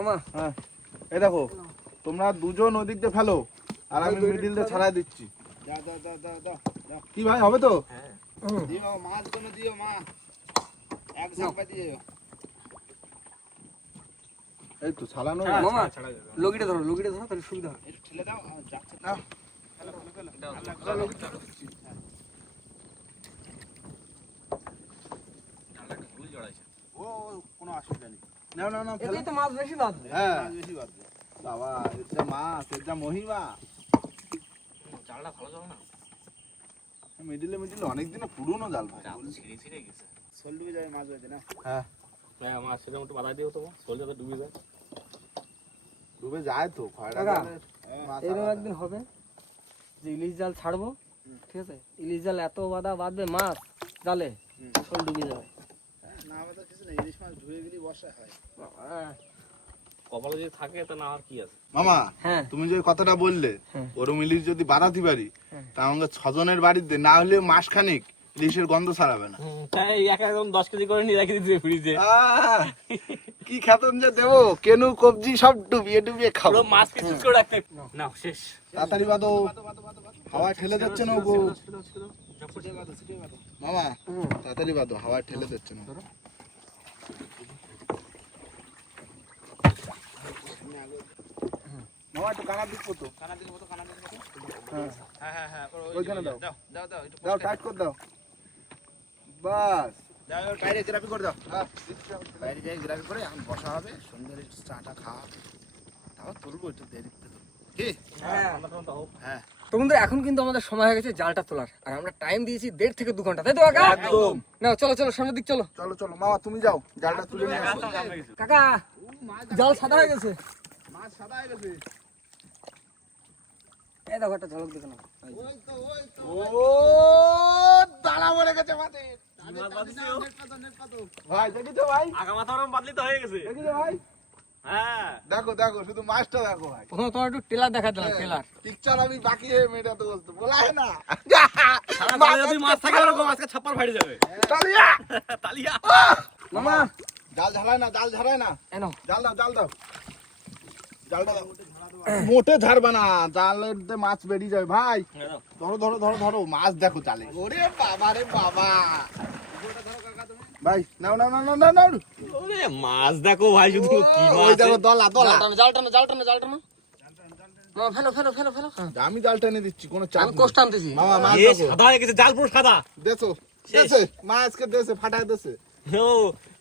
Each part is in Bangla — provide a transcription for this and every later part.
মামা হ্যাঁ। এই দেখো তোমরা দুজন ওদিক দিয়ে ফেলো আর আমি মিডিল দিয়ে ছাড়াই দিচ্ছি। দাও দাও দাও দাও দাও দাও কি ভাই হবে তো? দিও মাছ কোনো দিও মা। এক ঝাপা দিয়ে এই তো ছাড়ানো হ্যাঁ, মামা। লগিটা ধরো লগিটা ধরো তাহলে সুবিধা হবে একটু ঠেলে দাও যাচ্ছে ও ও, কোনো অসুবিধা নেই। নাও নাও ফেলো এতেই তো মাছ বেশি বাঁধবে। হ্যাঁ বেশি বাবা যা মাছ যা মহিমা। জালটা ভালো না? মিডিলে মিডিলে অনেক দিনে পুরনো জাল ভাই। জাল ছিঁড়ে ছিঁড়ে গেছে। ডুবে যাবে মাছ হয়েছে না? হ্যাঁ। হ্যাঁ আমার সেরকম একটু বাধা দিও তো। সোল যাতে ডুবে যায়। ডুবে যায় তো খয়রা মাছ এরকম একদিন হবে। যে ইলিশ জাল ছাড়বো ঠিক আছে? ইলিশ জাল এত বাধা বাঁধবে মাছ জালে। সব ডুবে যাবে। না না ইলিশ মাছ ধুয়ে গেলে বর্ষা হয়। কপালে যদি থাকে তা না আর কি আছে? মামা হ্যাঁ। তুমি যে কথাটা বললে হ্যাঁ। ওরম ইলিশ যদি বাড়াতে পারি হ্যাঁ। তা আমাকে ছজনের বাড়িতে না হলে মাস খানিক ইলিশের গন্ধ ছাড়াবে না। তাই এক একদম দশ কেজি করে নিয়ে রেখে দিতে ফ্রিজে। কি খেতন যে দেবো কেনু কবজি সব ডুবিয়ে ডুবিয়ে খাব। মাছ পিস করে রাখতে। না শেষ। তাড়াতাড়ি বাদো। হাওয়ায় ঠেলে যাচ্ছে না গো মামা তাড়াতাড়ি বাদো হাওয়ায় ঠেলে যাচ্ছে না মামা একটু কানা দিচ্ছ তো কানা দিলে মতো কানা দিলে মতো হ্যাঁ হ্যাঁ হ্যাঁ হ্যাঁ ওইখানে দাও। দাও দাও দাও একটু দাও টাইট করে দাও বাস দাও বাইরে গ্রাফি করে দাও বাইরে যাই গ্রাফি করে এখন বসা হবে সুন্দর চাটা খাওয়া তাও তুলবো একটু দেরিতে কি হ্যাঁ হ্যাঁ তো বন্ধুরা এখন কিন্তু আমাদের সময় হয়ে গেছে জালটা তোলার আর আমরা টাইম দিয়েছি দেড় থেকে দু ঘণ্টা তাই তো কাকা একদম। না চলো চলো সামনের দিক চলো চলো চলো মামা তুমি যাও জালটা তুলে নিয়ে আসো কাকা জল সাদা হয়ে গেছে? মাছ সাদা হয়ে গেছে। এই হ্যাঁ দেখো দেখো শুধু মাছটা দেখো প্রথমে তোমার একটু টেলার পিকচার হ্যাঁ, আমি বাকি মেয়েটা তো বলা না। মাছ থাকে ওরকম ফাটে যাবে। জাল ঝালায় না জাল ঝালায় না। এনো। জাল দাও জাল দাও। জালটা দাও। মোটে ঝাড়বে না জালের মাছ বেরিয়ে যাবে। ভাই ধরো। ধরো ধরো ধরো মাছ দেখো জালে। ওরে বাবা রে বাবা। ভাই নাও নাও নাও নাও নাও। ওরে মাছ দেখো ভাই শুধু কি ওই মাছ দেখো দলা দলা। জাল টানো জাল টানো জাল টানো ফেলো ফেলো ফেলো ফেলো। আমি জাল টেনে দিচ্ছি কোনো চাপ আমি কোষ টানতেছি মামা মাছ সাদা হয়ে গেছে জাল পুরো সাদা। দেছো শেষ। দেছে মাছকে দেছে ফাটায় দেছে। ও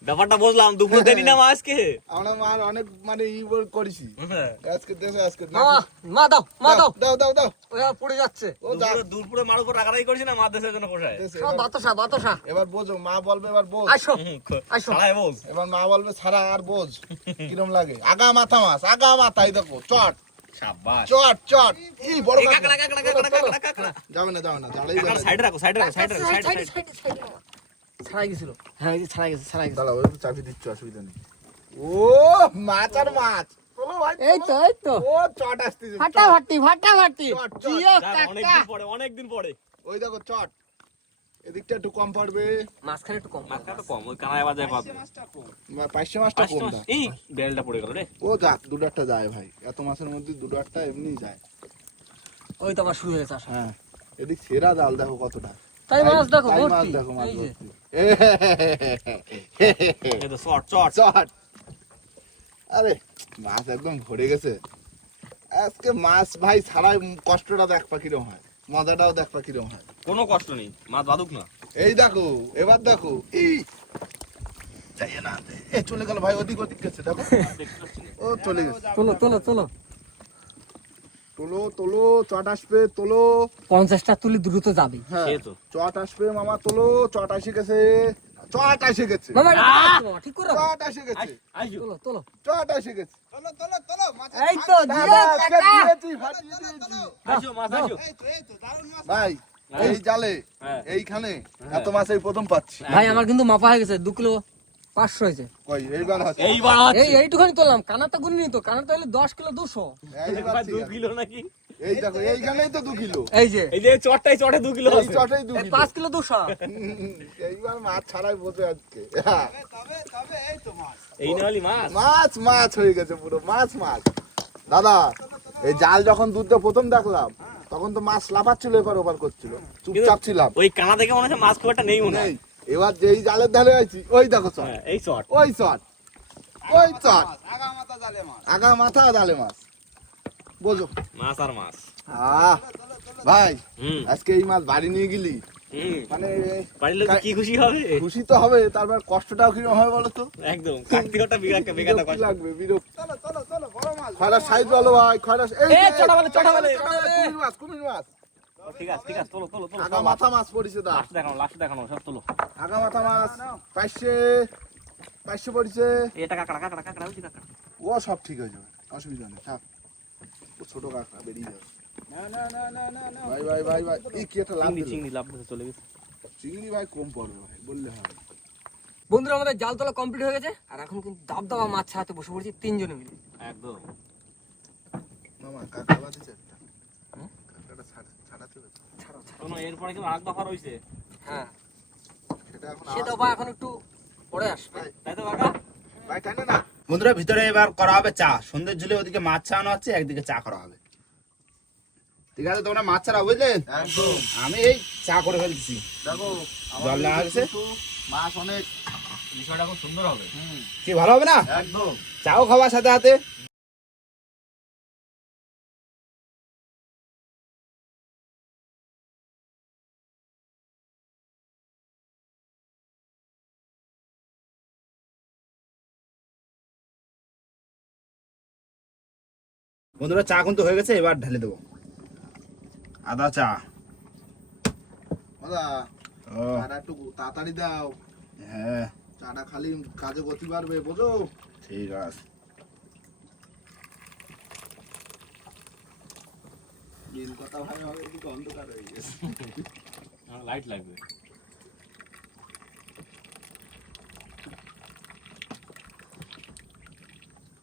ব্যাপারটা বুঝলাম দুপুর দেরি না মাছকে আমরা মার অনেক মানে ই বল করেছি আজকে দেছে আজকে মা দাও মা দাও দাও দাও দাও পড়ে যাচ্ছে ও দুপুরে দুপুরে মার উপর রাগারাগি করছি না মাছ দেশের জন্য কোথায় সব বাতাসা বাতাসা এবার বোঝো মা বলবে এবার বোঝ আসো আসো বল এবার মা বলবে সারা আর বোঝ কিরম লাগে আগা মাথা মাছ আগা মাথা এই দেখো চট ই বড় যাবে না যাবে না সাইডে রাখো সাইডে রাখো সাইডে রাখো সাইডে সাইড সাইডে সাইড সাইড ছাড়াই গেছিল। হ্যাঁ এই যে ছাড়াই গেছে ছাড়াই গেছে। দাঁড়াও একটু চাবি দিচ্ছ অসুবিধা নেই। ও মাছ আর মাছ। চলো ভাই এই তো এই তো। ও চট আসতেছে। ফাটাফাটি ফাটাফাটি। জিও কাকা পরে অনেক দিন পরে ওই দেখো চট। এদিকটা একটু কম পড়বে। মাঝখানে একটু কম মাছটা তো কম ওই কানায় বাজায় পাবে মাছটা কম। মা- পাঁচশো মাছটা কম এই বেলটা পড়ে গেল রে। ও যাক দুটো একটা যায় ভাই। এত মাছের মধ্যে দুটো একটা এমনি যায়। ওই তো আমার শুরু হয়ে গেছে হ্যাঁ এদিক সেরা জাল দেখো কতটা। তাই মাছ দেখো তাই মাছ ভর্তি। দেখো মাছ এই যে। ভর্তি। এ হে হে হে হে হে হে হে। এই তো শর্ট শর্ট। চট আরে মাছ একদম ভরে গেছে। আজকে মাছ ভাই ছাড়াই কষ্টটা দেখ পাখিরম হয়। মজাটাও দেখ পাখিরম হয়। কোনো কষ্ট নেই। মাছ বাদুক না। এই দেখো এবার দেখো এই যাইয়ে না এ চলে গেল ভাই ওদিক ওদিক গেছে দেখো। ও চলে গেছে। তোলো তোলো তোলো। তোলো তোলো চট আসবে তোলো। পঞ্চাশটা তুলি দ্রুত যাবে। হ্যাঁ চট আসবে মামা তোলো চট এসে গেছে। চট এসে গেছে। মামা ঠিক করো। চট এসে গেছে। তোলো তোলো। চট এসে গেছে। তোলো তোলো তোলো এই তো ভাই জালে হ্যাঁ। এইখানে এত মাছ এই প্রথম পাচ্ছি। ভাই আমার কিন্তু মাপা হয়ে গেছে দু কিলো। পাঁচশো হয়েছে। কই এইবার হচ্ছে। এইবার এই এইটুখানি তুললাম কানারটা গুনি তো কানারটা হলে দশ কিলো দুশো। দু কিলো নাকি? এই দেখো এইখানেই তো দু কিলো। এই যে। এই যে চটটাই চটে দু কিলো আছে। চটেই দু কিলো। পাঁচ কিলো দুশো। হুম, এইবার মাছ ছাড়াই বসে আজকে। হ্যাঁ। এই নালি মাছ। মাছ মাছ হয়ে গেছে পুরো মাছ মাছ। দাদা এই জাল যখন দুধটা প্রথম দেখলাম তখন তো মাছ লাফাচ্ছিল এবার ওপার করছিল। চুপচাপ ছিলাম। ওই কানা দেখে মনে হচ্ছে মাছ খুব একটা নেই মনে হয়। এবার যেই জালের ধারে আছি ওই দেখো চট হ্যাঁ, এই চট ওই চট ওই চট আগা মাথা জালে মাছ। বোঝো। মাছ আর মাছ। আহ ভাই আজকে এই মাছ বাড়ি নিয়ে গেলি। হুম। মানে কি খুশি হবে? খুশি তো হবে তারপর কষ্টটাও কীরকম হবে বলো তো? একদম কার্তিকটা বিঘা বিঘাটা বিরক্তি কষ্ট। লাগবে বিরক্তি। খয়রার সাইজ বলো ভাই খয়রার এই বলে, চটা বলে, কুমির মাছ কুমির মাছ। ঠিক আছে ঠিক আছে তোলো তোলো তোলো আগা মাথা মাছ পড়িছে দা। লাস্ট দেখানো লাস্ট দেখানো সব তোলো। আগা মাথা মাছ পাইছে পাইছে পড়িছে। এটা কাকড়া কাকড়া কাকড়া হচ্ছে কাকড়া ও সব ঠিক হয়ে যাবে অসুবিধা নেই থাক। ও ছোট কাঁকড়া বেরিয়ে যাবে ভাই ভাই ভাই ভাই এই কি একটা লাভ চিংড়ি লাভ চলে গেছে। চিংড়ি ভাই কম পড়বে ভাই বললে হবে বন্ধুরা আমাদের জাল তোলা কমপ্লিট হয়ে গেছে আর এখন কিন্তু দাব দাবা মাছ ছাড়াতে বসে পড়েছি তিনজনে মিলে। একদম। মামা একটা হুম? কাঁকড়াটা ছাড়- ছাড়াতে হবে তো। ছাড়ো ছাড়ো শোনো এরপরে কিন্তু আরেক দফা রয়েছে হ্যাঁ। সেটা এখন একটু পরে আসবে। তাই তো কাকা? ভাই টানে না। বন্ধুরা ভিতরে এবার করা হবে চা। সন্ধ্যের ঝুলে ওদিকে মাছ ছাড়ানো হচ্ছে একদিকে চা করা হবে। ঠিক আছে তোমরা মাছ ছাড়া বুঝলে? একদম। আমি এই চা করে ফেলছি দেখো জল লাগা গেছে? মাছ অনেক বিষয়টা খুব সুন্দর হবে। কি ভালো হবে না? একদম। চাও খাওয়ার সাথে সাথে? বন্ধুরা চা কিন্তু হয়ে গেছে এবার ঢেলে দেবো। আদা চা। দাদা ও। একটু তাড়াতাড়ি দাও। হ্যাঁ। চাটা খালি কাজে গতি বাড়বে বোঝো? ঠিক আছে। দিন কথা ভাবে হবে কিন্তু অন্ধকার হয়ে গেছে। লাইট লাগবে।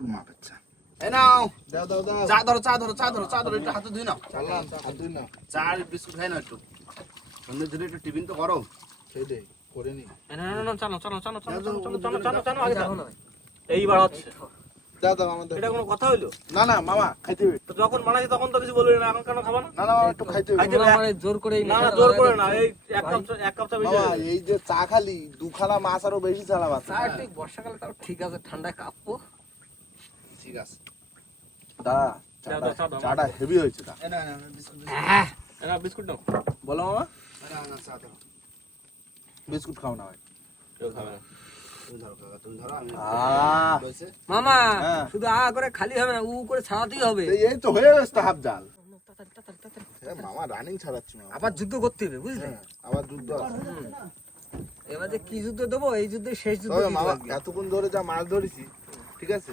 মাপের চা। এই নাও। দাও দাও দাও। চা ধরো চা ধরো চা ধরো চা ধরো একটু হাতে ধুই নাও। চাললাম হাত দিন না চা আর বিস্কুট খাই না একটু। সন্ধ্যের জন্য একটু টিফিন তো করো। সেইটাই করে নি। না না না চালো চালো চালো চালো চালো চালো চালো চালো আগে চালো এইবার হচ্ছে। দাও দাও আমাদের এটা কোনো কথা হইল? না না মামা খাইতে হবে। তো যখন বানাইছি তখন তো কিছু বলবি না এখন কেন খাব না? না না একটু খাইতে হবে। খাইতে আমারে জোর করে না না জোর করে না এই এক কাপ এক কাপ চা বেশি হয়ে। এই যে চা খালি দুখানা মাছ আরও বেশি চালাবা চা একটু বর্ষাকালে তাও ঠিক আছে ঠান্ডায় কাঁপবো। ঠিক আছে। দা দাও, দাও, চা দাও। চাটা হেভি হয়েছে দা হ্যাঁ এরা বিস্কুট নাও। বলো মামা। বিস্কুট খাও না ভাই। কেউ খাবে না। তুমি ধরো কাকা তুমি ধরো আমি আহ! হয়েছে? মামা। শুধু আ করে খালি হবে না উ করে ছাড়াতেই হবে। এই- এই তো হয়ে গেছে হাফ জাল তাড়াতাড়ি, তাড়াতাড়ি, তাড়াতাড়ি। এ মামা রানিং ছাড়াচ্ছি আবার যুদ্ধ করতে হবে বুঝলে? হ্যাঁ, আবার যুদ্ধ আছে। কি যুদ্ধ দেবো এই যুদ্ধে শেষ যুদ্ধ মামা এতক্ষণ ধরে যা মাছ ধরেছি ঠিক আছে?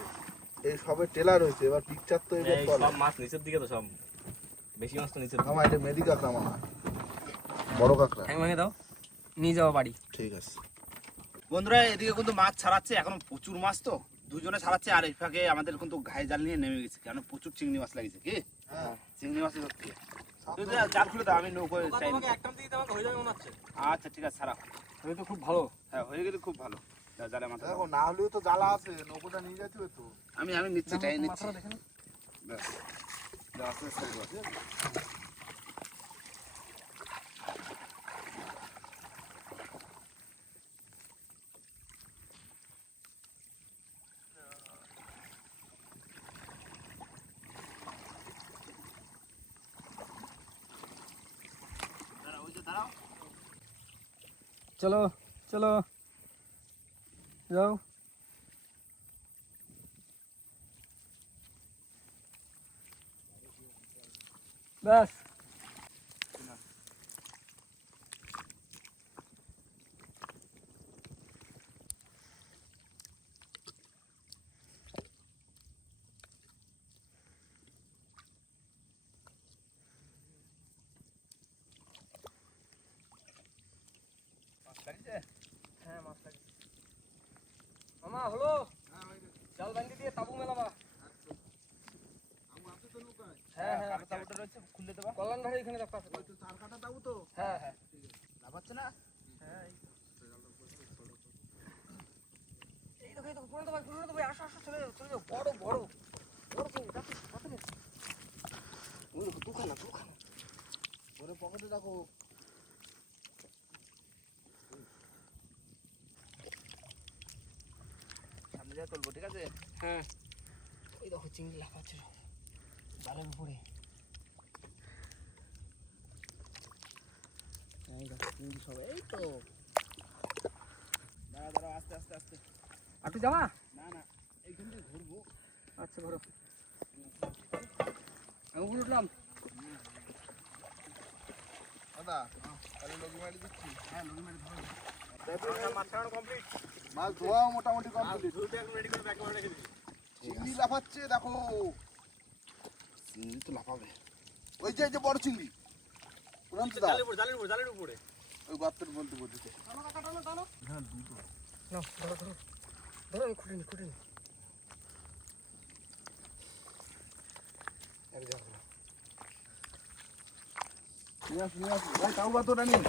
এই সবে টেলার হয়েছে এবার পিকচার তো এবার সব মাছ নিচের দিকে তো সব বেশি মাছ তো নিচের দিকে। মামা এটা মেদি কাঁকড়া মামা বড় কাঁকড়া। ঠ্যাং ভেঙে দাও। নিয়ে যাওয়া বাড়ি। ঠিক আছে। বন্ধুরা এদিকে কিন্তু মাছ ছাড়াচ্ছে এখন প্রচুর মাছ তো। দুজনে ছাড়াচ্ছে আর এই ফাঁকে আমাদের কিন্তু ঘাই জাল নিয়ে নেমে গেছে। কেন? প্রচুর চিংড়ি মাছ লাগিয়েছে কি? হ্যাঁ। চিংড়ি মাছ ধরতে তুই যা- জাল খুলে দাও আমি নৌকো চাই। হয়ে মনে আচ্ছা ঠিক আছে ছাড়া। তাহলে তো খুব ভালো। হ্যাঁ হয়ে গেলে খুব ভালো। যা, মাথা দেখো না হলেও তো জ্বালা আছে নৌকোটা নিয়ে যেতে হবে তো আমি আমি নিচ্ছি টাই নিচ্ছি মাথাটা দেখে নাও। ব্যাস। দাও, আস্তে আস্তে দাও, ঠিক আছে? দাঁড়াও, ওই যে দাঁড়াও। চলো চলো যাও ব্যাস মামা হলো? জাল বান্ধি দিয়ে তাবু মেলাবা হ্যাঁ হ্যাঁ তাবুটা রয়েছে খুলে দেবা। কল্যাণ ভাই এখানে দেখো আছে। ওই তো চার কাটা তাবু তো? হ্যাঁ হ্যাঁ। লাফাচ্ছে না? এই দেখো এই দেখো পুরো তো ভাই পুরো তো ভাই আসো আসো চলে যাও চলে যাও। বড় বড় বড় চিংড়ি দেখো কত রে ওই দেখো দুখানা দুখানা। ওরে পকেটে রাখো যা তুলবো ঠিক আছে? হ্যাঁ। এই দেখো চিংড়ি লাফাচ্ছে জালের উপরে। এই দেখো চিংড়ি সব এই তো। দাঁড়া দাঁড়া আস্তে আস্তে আস্তে। আটু জামা? না না এইখান থেকে ঘুরবো। আচ্ছা ধরো আমি উপরে উঠলাম। দাদা তাহলে লগি মারি দিচ্ছি। হ্যাঁ লগি মেরে ধরো। মাছ ধোয়া মোটামুটি কমপ্লিট চিংড়ি লাফাচ্ছে দেখো। চিংড়ি তো লাফাবে। ওই যে যে বড় চিংড়ি। উড়ান্ত দা জালের উপরে জালের উপরে ওই বাত্তের মধ্যে বলতেছে না ধরো ধরো ধরো আমি খুঁটিনি খুঁটিনি এক জায়গা নিয়ে আসো নিয়ে আসো। ভাই তাও বাতটা নিন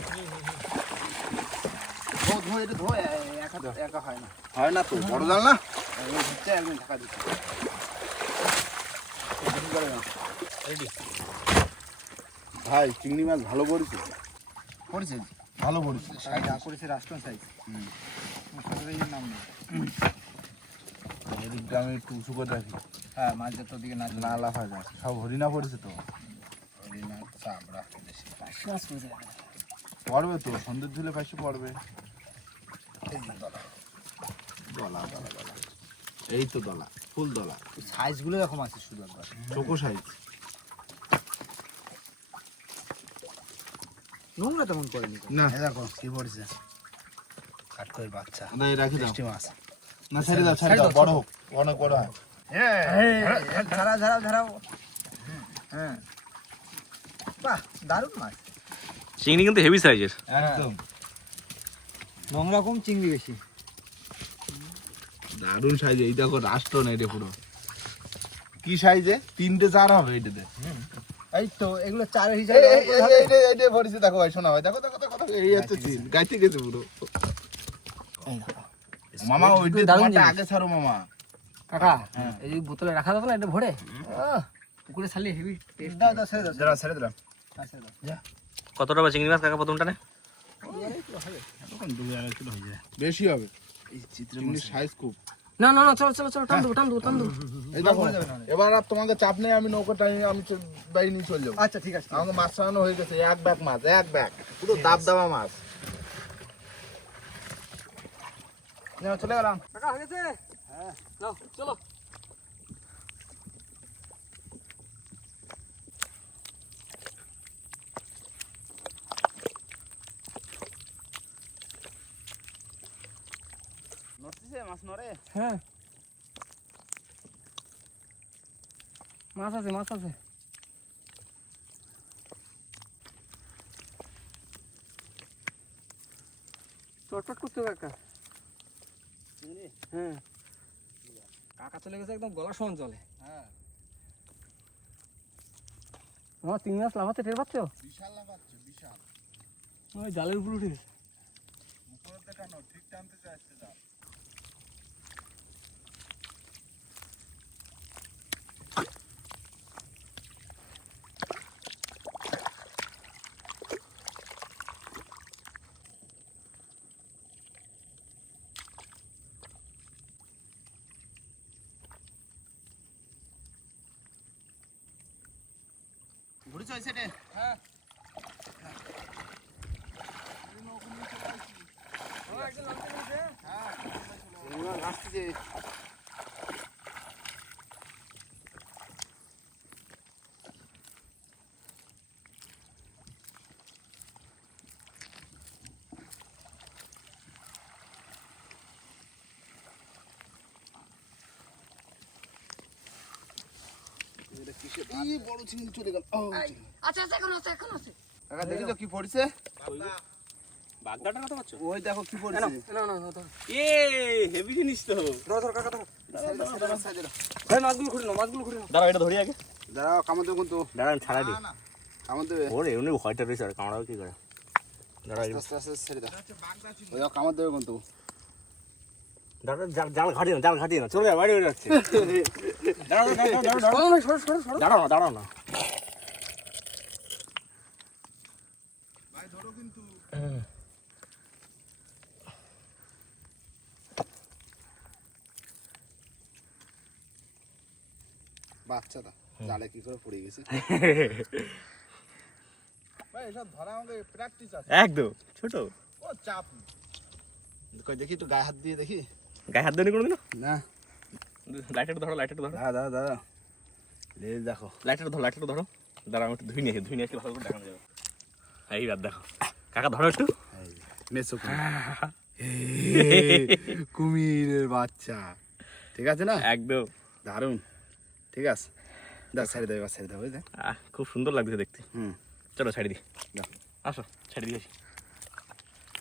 এটা ধো এ- একা একা হয় না। হয় না তো বড় জাল না? এই হচ্ছে ঢাকা দিচ্ছে। ভাই চিংড়ি মাছ ভালো পড়েছে পড়েছে ভালো পড়েছে সাইজ যা করেছে রাষ্ট্রন সাইজ। হুম। নাম নেই। এদিকটা আমি একটু উঁচু করে রাখি। হ্যাঁ মাছ যত দিকে না না লাফা যায়। সব হরিণা পড়েছে তো? হরিণা চামড়া পড়বে তো সন্ধ্যের ধুলে পাশে পড়বে। দলা। দলা দলা। দলা এই তো দলা ফুল দলা। সাইজগুলো এরকম আছে শুধু একবার। চোখো সাইজ। নোংরা তেমন করেনি না। দেখো কি পড়েছে। কাঠকই বাচ্চা। না এই রাখি দাও। মাছ। না ছেড়ে দাও ছেড়ে দাও বড় হোক অনেক বড় হয়। ঝাড়াও হ্যাঁ। বাহ দারুণ মাছ। চিংড়ি কিন্তু হেভি সাইজের একদম। নোংরা কম চিংড়ি বেশি। দারুণ সাইজ এই দেখো রাষ্ট্র নেই রে পুরো। কি সাইজে? তিনটে চার হবে এটাতে এই তো এগুলো চারের হিসাবে এই- এই- এই- এই- এইটা ভরিছে দেখো ভাই শোনা ভাই দেখো দেখো দেখো এই হচ্ছে চিন গাইতে গেছে পুরো। মামা ওইটা দারুণ আগে ছাড়ো মামা। কাকা হ্যাঁ। এই যে বোতলে রাখা যাবে না এটা ভরে? আহ, পুকুরে ছাড়লে হেভি টেস্ট দাও দাও ছেড়ে দাও ছেড়ে দিলাম দাও। কত টাকা চিংড়ি মাছ কাকা প্রথমটা নে? বেশি হবে। সাইজ খুব। না না না চলো চলো চলো টান দেবো টান দেবো টান দেবো। এই দেখো এবার আর তোমাকে চাপ নেই আমি নৌকা টাইমে আমি বাড়ি নিয়ে চলে যাব। আচ্ছা ঠিক আছে আমাকে মাছ ছাড়ানো হয়ে গেছে এক ব্যাগ মাছ এক ব্যাগ। পুরো দাব দাবা মাছ। চলে গেলাম। হয়ে গেছে? হ্যাঁ চলো। মাছ হ্যাঁ। মাছ আছে মাছ আছে। চটপট করতে হবে একটা। হ্যাঁ। কাকা চলে গেছে একদম গলা সমান চলে হ্যাঁ। আমার তিন মাস লাফাতে টের পাচ্ছ? বিশাল লাগাচ্ছে বিশাল। ওই জালের উপরে উঠে গেছে। উপরে দেখানো ঠিক টানতে চাইছে যা ঘুরেছ ওই সাইডে এই বড় চিংড়ি চলে গেল। আচ্ছা আচ্ছা এখন আছে এখন আছে। দেখি তো কি পড়ছে। বাগদাটা কত পাচ্ছ? ওই দেখো কি পড়ছে। না না না না এ হেভি জিনিস তো। ধর ধর কাকা ধর। সাইডে, সাইডে, সাইডে। ভাই মাছগুলো খুঁড়ে নাও মাছগুলো খুঁড়ে নাও। দাঁড়াও এটা ধরি আগে। দাঁড়াও কামড় দাঁড়ান ছাড়া দেবে? ওরে এমনি ভয়টা রয়েছে আর কামড়াও কি করে? দাঁড়া আস্তে আস্তে আস্তে ছেড়ে দাও। ওই কামড় দেবে কিন্তু। দাঁড়া জাল জাল ঘাটিয়ে না জাল ঘাটিয়ে না। চলে যা হয়ে যাচ্ছে দাঁড়াও দাঁড়াও দাঁড়াও দাঁড়াও দাঁড়াও না দাঁড়াও না। বাচ্চাটা জালে কি করে পড়ে গেছে। ভাই এসব ধরা আমাকে প্র্যাকটিস আছে। একদম ছোট। ও চাপ। কই দেখি একটু গায়ে হাত দিয়ে দেখি। গায়ে হাত দেনি কোনোদিন না? লাইটার ধরো লাইটার ধরো। দাদা দাদা লেজ দেখো। লাইটার ধরো লাইটার ধরো। দাঁড়া আমি একটু ধুই নিয়ে ধুই নিয়ে ভালো করে দেখানো যাবে। এইবার দেখো। কাকা ধরো একটু। মেসো কুমিরের বাচ্চা। ঠিক আছে না? একদম। দারুণ। ঠিক আছে? দেখ ছেড়ে দেবে ছেড়ে দেবে বুঝলে? আহ, খুব সুন্দর লাগছে দেখতে। হুম। চলো ছাড়ি দি দাও। আসো ছাড়ি দিয়ে আসি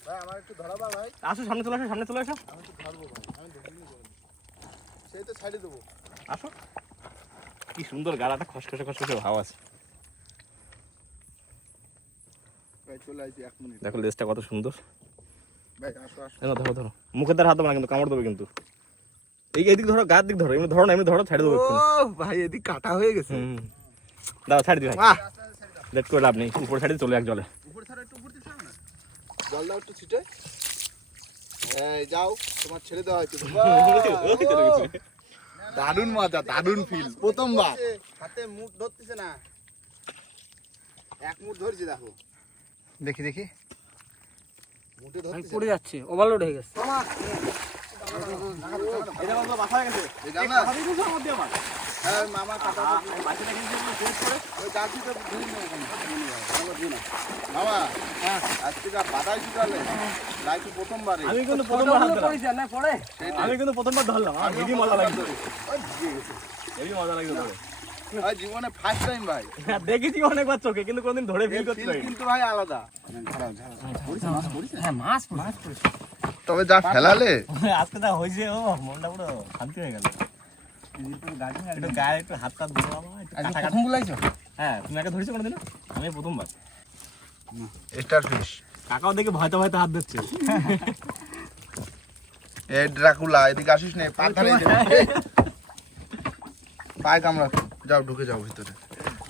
ভাই আমার একটু ধরাবা ভাই। আসো সামনে চলে আসো সামনে চলে আসো। আমি একটু ধরবো ভাই। আমি দেখিনি সেই তো দেবো। আসো। কি সুন্দর গালাটা খসখসে খসখসে ভাব আছে। ভাই চলে আসি এক মিনিট। দেখো লেজটা কত সুন্দর। ভাই আসো আসো। এই ধরো ধরো। মুখের দ্বারা হাত দেবো না কিন্তু কামড় দেবে কিন্তু। এই এইদিক ধরো গার দিক ধরো এমনি ধরো না এমনি ধরো ছাড়ি দেবো। ভাই এদিক কাটা হয়ে গেছে। দাও ছাড়ি দিই ভাই। লেট করে লাভ নেই। উপরে ছাড়ি চলে এক জলে। উপরে ছাড়া একটু উপর হবে না। জল দাও একটু ছিটে। এই যাও তোমার ছেড়ে দেওয়া হয়েছে। দারুণ মজা দারুণ ফিল প্রথমবার। হাতে মুখ ধরতেছে না। এক মুঠ ধরছি দেখো। দেখি দেখি। মুঠে আমি ধরতেছে পড়ে যাচ্ছে ওভারলোড হয়ে গেছে। আমি কিন্তু প্রথমবার ধরলাম হেভি মজা লাগছে হেভি মজা লাগছে জীবনে ফার্স্ট টাইম ভাই দেখেছি অনেকবার চোখে কিন্তু কোনদিন ধরে ফিল করতে কিন্তু ভাই আলাদা। হ্যাঁ মাছ পড়েছে। তবে যা ফেলালে। আজকে যা হয়েছে ও মনটা পুরো শান্তি হয়ে গেল। একটু গায়ে একটু হাত টাত ধরো বাবা, একটু কাটা কাটা। প্রথম বুলাইছো? হ্যাঁ তুমি আগে ধরেছো কোনোদিন আমি প্রথমবার। স্টার ফিশ কাকাও দেখে ভয়তে ভয়তে হাত ধরছে। এ ড্রাকুলা এদিকে আসিস না পা ধরে পায়ে কামড়াচ্ছে যাও ঢুকে যাও ভিতরে।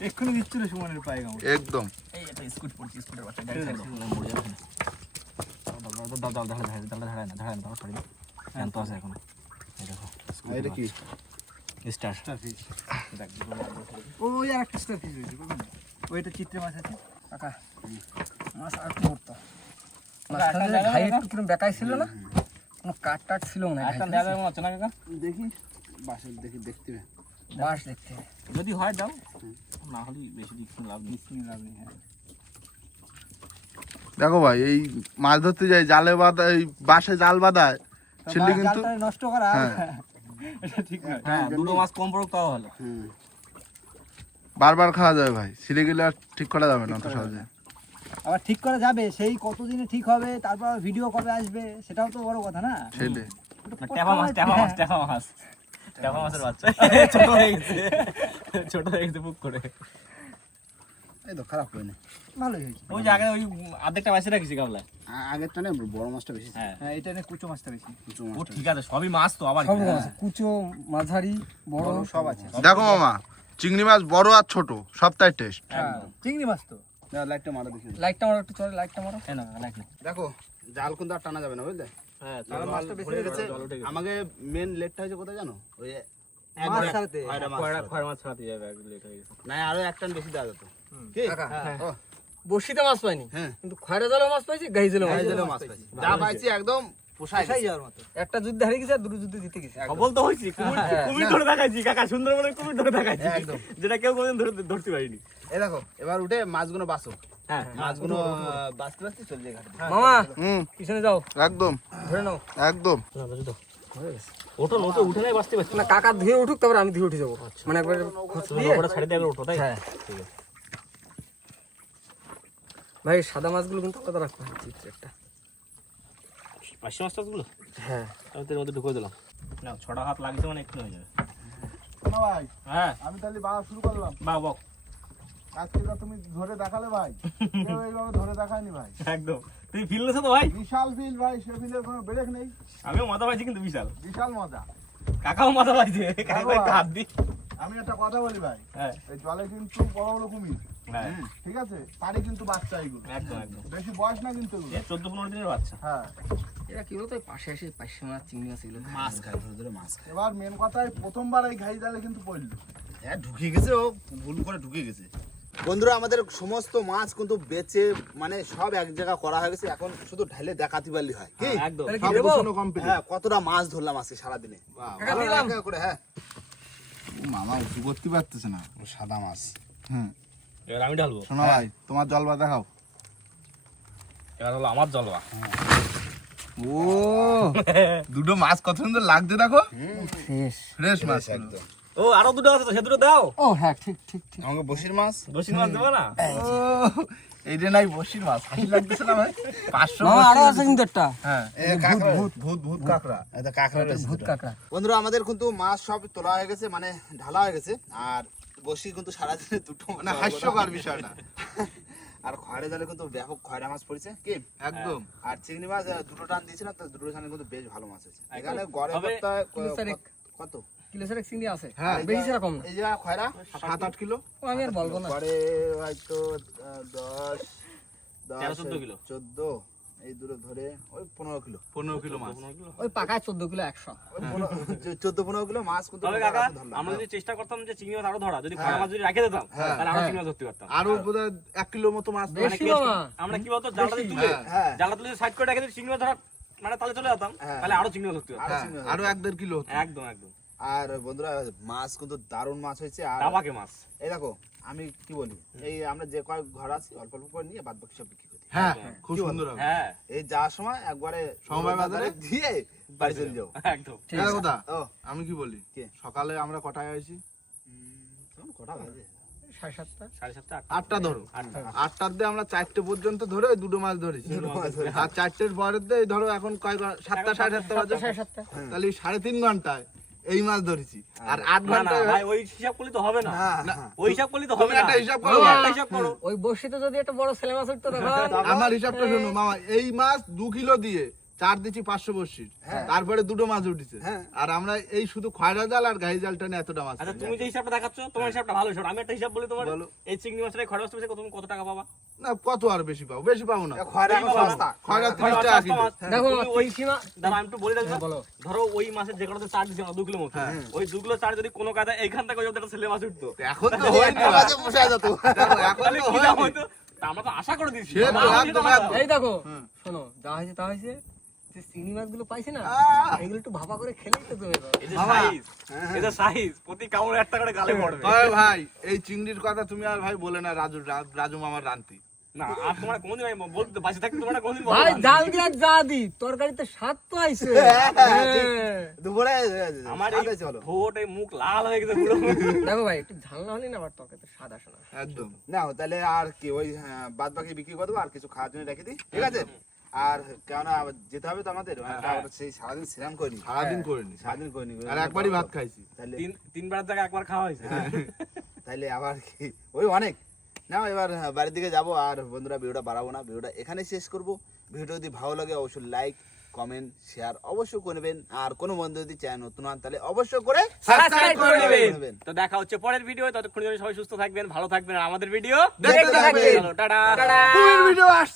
এক্ষুনি দিচ্ছিল সুমনের পায়ে কামড় একদম। এই একটা স্কুট পড়ছি স্কুটের বাচ্চা গাড়ি ছেড়ে। দাও মরে যাবে না। দাও দাও দাও দাও ধারে ধারে ধারে না ধারে না দাও সরি জ্যান্ত আছে এখন এই দেখো এটা কি স্টার দেখ ওই আর একটা স্টার ফিশ রয়েছে ওইটা চিত্রে মাছ আছে কাকা মাছ আর কি করতো একটা জায়গা ঘাই কাকা? একটু কিরম বেকাই ছিল না কোনো কাট টাট ছিল না একটা দেওয়া যাবে না কাকা দেখি বাসে দেখি দেখতে বাস দেখতে যদি হয় দাও না হলে বেশি দিক লাভ নেই লাভ নেই হ্যাঁ দেখো ভাই এই মাছ ধরতে যাই জালে বাঁধা এই বাসে জাল বাঁধায় ছিললে কিন্তু নষ্ট করা হ্যাঁ। হ্যাঁ দুটো মাছ কম পড়ুক তাও ভালো। বারবার খাওয়া যাবে ভাই ছিঁড়ে গেলে আর ঠিক করা যাবে না অত সহজে। আবার ঠিক করা যাবে সেই কতদিনে ঠিক হবে তারপর ভিডিও কবে আসবে সেটাও তো বড় কথা না? সেটাই ট্যাপা মাছ ট্যাপা মাছ ট্যাপা মাছ। ট্যাপা মাছের বাচ্চা। ছোট হয়ে গেছে ছোট হয়ে গেছে বুক করে। এই তো খারাপ হয়নি ভালোই হয়েছে। ওই যে আগে ওই অর্ধেকটা বাঁচিয়ে রাখিছি গাবলায়। আগেরটা না বড় মাছটা বেশি হ্যাঁ। হ্যাঁ এটা কুচো মাছটা বেশি। কুচো ও ঠিক আছে সবই মাছ তো আবার সব কি? কুচো মাঝারি বড় বড় সব আছে। দেখো মামা চিংড়ি মাছ বড় আর ছোট সবটাই টেস্ট হ্যাঁ চিংড়ি মাছ তো। লাইটটা মারো দেখি। লাইটটা মারো একটু চলে লাইটটা মারো। না, লাইট। দেখো জাল কিন্তু আর টানা যাবে না বুঝলে? হ্যাঁ, মাছটা বেশি গেছে। আমাকে মেন লেটটা হয়েছে কোথায় জানো? ওই মাছ ছাড়তে। খয়রা মাছ ছাড়াতে। যাবে, এক late হয়ে গেছে। না আরও এক টান বেশি দেওয়া যেত। কি? কাকা, হ্যাঁ। ও, বড়শিতে মাছ পাইনি? হ্যাঁ। কিন্তু খয়রা জালেও মাছ পাইছি গাই জালেও মাছ পাইছি। যা পাইছি একদম একটা যুদ্ধ হারিয়ে গেছে দুটো যুদ্ধ জিতে গেছে। সফল তো হয়েছি, কুমির- কুমির ধরে দেখাইছি, কাকা, সুন্দরবনের কুমির ধরে দেখাইছি। একদম। যেটা কেউ কোনোদিন ধরে ধরতে পারিনি। এই দেখো এবার উঠে মাছগুলো বাঁচো। হ্যাঁ। মাছগুলো বাঁচতে বাঁচতে চলে যায় মামা হুম। পিছনে যাও। একদম। ধরে নাও। একদম। ওটো নৌটো উঠে নাই বাঁচতে পারছি না। কাকা ধুয়ে উঠুক তারপর আমি ধুয়ে উঠে যাব। মানে একবার ওটা ছাড়ি দিয়ে একবার তাই? হ্যাঁ। ঠিক আছে। ভাই সাদা মাছগুলো কিন্তু আলাদা রাখতে হবে চিত্রে একটা পাঁচশো মাছ টাছগুলো? হ্যাঁ। আমি তোর মধ্যে ঢুকে দিলাম। না ছটা হাত লাগছে মানে এক্ষুনি হয়ে যাবে। ভাই হ্যাঁ। আমি তাহলে বাড়া শুরু করলাম। বা বক আজকে তুমি ধরে দেখালে ভাই। কেউ এইভাবে ধরে দেখায়নি ভাই। একদম। তুই ফিল তো ভাই? বিশাল বিল ভাই সে বিলের কোনো ব্রেক নেই। আমিও মজা পাইছি কিন্তু বিশাল। বিশাল মজা। কাকাও মজা পাইছে। কাকা একটু হাত দি আমি একটা কথা বলি ভাই। হ্যাঁ। এই জলে কিন্তু বড় বড় কুমির। হ্যাঁ ঠিক আছে? তারই কিন্তু বাচ্চা এগুলো। একদম একদম। বেশি বয়স না কিন্তু এগুলো। চোদ্দ পনেরো দিনের বাচ্চা। হ্যাঁ। এরা কি বলতো পাশে এসে পাশে মাছ চিংড়ি মাছ এগুলো মাছ খায় ধরে ধরে মাছ খায়। এবার মেন প্রথমবার এই ঘাই জালে কিন্তু পড়ল। হ্যাঁ ঢুকে গেছে ও ভুল করে ঢুকে গেছে। বন্ধুরা আমাদের সমস্ত মাছ কিন্তু বেচে মানে সব এক জায়গা করা হয়ে গেছে। এখন শুধু ঢালে দেখাতে পারলি হয়। কি? complete। হ্যাঁ কতটা মাছ ধরলাম আজকে সারাদিনে? করে হ্যাঁ। মামা উঁচু করতে পারতেছে না। সাদা মাছ। হুম। এবার আমি ঢালবো। শোনো ভাই তোমার জলবা দেখাও। এবার হলো আমার জলবা। ও দুটো মাছ কত সুন্দর লাগছে দেখো। ফ্রেশ মাছ। একদম। ও আরও দুটো আছে তো সে দুটো দাও। ও হ্যাঁ ঠিক ঠিক ঠিক। আমাকে বসির মাছ? বসি মাছ দেবো না? এইটা নাই বসির মাছ। হাসি লাগতেছে না ভাই? পাঁচশো আরও আছে কিন্তু একটা হ্যাঁ এ ভূত ভূত। ভূত কাঁকড়া। এটা কাঁকড়াটা ভূত কাঁকড়া। বন্ধুরা আমাদের কিন্তু মাছ সব তোলা হয়ে গেছে মানে ঢালা হয়ে গেছে। আর বসি কিন্তু সারাদিনে দুটো মানে হাস্যকর বিষয়টা আর খয়রা জালে কিন্তু ব্যাপক খয়রা মাছ পড়েছে কি? একদম। আর চিংড়ি মাছ দুটো টান দিয়েছিলাম তো দুটো টানে কিন্তু বেশ ভালো মাছ আছে এখানে গড়ে চারেক। কত? কিলো চারেক চিংড়ি আছে। হ্যাঁ। বেশি সেরকম না। এই যে খয়রা সাত আট কিলো। ও আমি আর বলব না। গড়ে হয়তো আহ, দশ তেরো, দশ চোদ্দ কিলো। চোদ্দ। এই দুটো ধরে ওই পনেরো কিলো। পনেরো কিলো মাছ। ওই পাকায় চোদ্দ কিলো একশো। চোদ্দ পনেরো কিলো মাছ কিন্তু আমরা যদি চেষ্টা করতাম যে চিংড়ি মাছ আরও ধরা যদি হ্যাঁ। খরা মাছ যদি রেখে দিতাম হ্যাঁ। তাহলে আরও হ্যাঁ। চিংড়ি মাছ ধরতে পারতাম। আরও বোধহয় এক কিলো মতো মাছ বেশি মানে আমরা কি বলতো জালটা দিয়ে তুলে জালটা তুলে সাইড করে রেখে দিলে চিংড়ি মাছ ধরা মানে তাহলে চলে যেতাম। তাহলে আরও চিংড়ি মাছ ধরতে পারতাম। আরও এক দেড় কিলো একদম একদম। আর বন্ধুরা মাছ কিন্তু দারুণ মাছ হয়েছে আর মাছ। এই দেখো আমি কি বলি? এই আমরা যে কয়েক ঘর আছি অল্প অল্প করে নিয়ে বাদ বাকি সব বিক্রি করি। হ্যাঁ খুব সুন্দর হবে। হ্যাঁ। এই যাওয়ার সময় একবারে সমবায় বাজারে দিয়ে বাড়ি চলে যাও। একদম। ঠিক হ্যাঁ আছে। কথা আমি কি বলি? সকালে আমরা কটায় আইছি? কটা বাজে? আটটা। আটটা ধরো। আটটার দিয়ে আমরা চারটে পর্যন্ত ধরে দুটো মাছ ধরেছি। দুটো মাছ ধরে। আর চারটের পরের দিয়ে এই ধরো এখন কয় সাতটা সাড়ে সাতটা বাজে। সাতটা সাড়ে সাতটা। তাহলে সাড়ে তিন ঘন্টায় এই মাছ ধরেছি। আর আট না ভাই ওই হিসাব করলে তো হবে না। না ওই হিসাব করলে তো হবে তুমি না। একটা হিসাব করো। একটা হিসাব করো। ওই বর্ষিতে যদি একটা বড় ছেলে মাছ উঠতো দেখো আমার হিসাবটা শুনো মামা এই মাছ দু কিলো দিয়ে চার দিচ্ছি পাঁচশো বর্ষির? হ্যাঁ। তারপরে দুটো মাছ উঠেছে। হ্যাঁ। আর আমরা এই শুধু খয়রা জাল আর ঘাই জালটা নিয়ে এতটা মাছ আচ্ছা তুমি যে হিসাবটা দেখাচ্ছ তোমার হিসাবটা ভালো হিসাব। আমি একটা হিসাব বলি তোমার। এই চিংড়ি মাছটা খরচ পেয়েছে তুমি কত টাকা পাবা? না কত আর বেশি পাবো? বেশি পাবো না। খয়রা। সস্তা। খয়রা খয়রা ত্রিশ টাকা কিলো। দেখো ওই সীমা দাঁড়া আমি একটু বলে হ্যাঁ, ধরো ওই মাসের যে চার দিচ্ছে না দু কিলো মতো। হ্যাঁ। ওই দু কিলো চার যদি কোনো কায়দায় এইখান থেকে একটা ছেলে মাছ উঠতো। এখন তো ভাই। মাছে বসে যেত এখন তো। হইতো তা আমরা তো আশা করে দিচ্ছি না, না। এই দেখো শোনো যা হয়েছে তা হয়েছে। যে চিংড়ি মাছগুলো পাইছে না এগুলো একটু ভাপা করে খেলেই তো তুমি। এই যে বাবা। সাইজ এই সাইজ প্রতি কামড়ে একটা করে গালে পড়বে। ভাই এই চিংড়ির কথা তুমি আর ভাই বলে না রাজু রাজু মামার রান্তি। না আর তোমার কোনদিন আমি বলতে বাঁচে থাকতে তোমার কোনদিন ভাই জাল দিয়া যা দি তরকারিতে স্বাদ তো আইছে। হ্যাঁ, হ্যাঁ। দুপুরে আমার স্বাদ এই ঠোঁট এই মুখ লাল হয়ে গেছে পুরো। দেখো ভাই একটু ঝাল না হলে না আবার তরকারিতে স্বাদ আসে না। একদম। না তাহলে আর কি ওই বাদ বাকি বিক্রি করে দেবো আর কিছু খাওয়ার জন্য রেখে দিই। ঠিক আছে? আর কেন আবার যেতে হবে তো আমাদের। সেই সারাদিন সিরাম করিনি। সারাদিন করিনি। সারাদিন করিনি। আর একবারই ভাত খাইছি। তাহলে তিনবার জায়গায় একবার খাওয়া হয়েছে। তাহলে আবার কি? ওই অনেক। না এবার বাড়ির দিকে যাব। আর বন্ধুরা ভিডিওটা বাড়াবো না। ভিডিওটা এখানেই শেষ করব। ভিডিও যদি ভালো লাগে অবশ্যই লাইক কমেন্ট শেয়ার অবশ্যই করবেন আর কোনো বন্ধু যদি চ্যানেল নতুন হন তাহলে অবশ্যই করে সাবস্ক্রাইব করে নেবেন। তো দেখা হচ্ছে পরের ভিডিও ততক্ষণ সবাই সুস্থ থাকবেন ভালো থাকবেন। আর আমাদের ভিডিও দেখতে থাকবেন। টাটা। টাটা। ভিডিও আস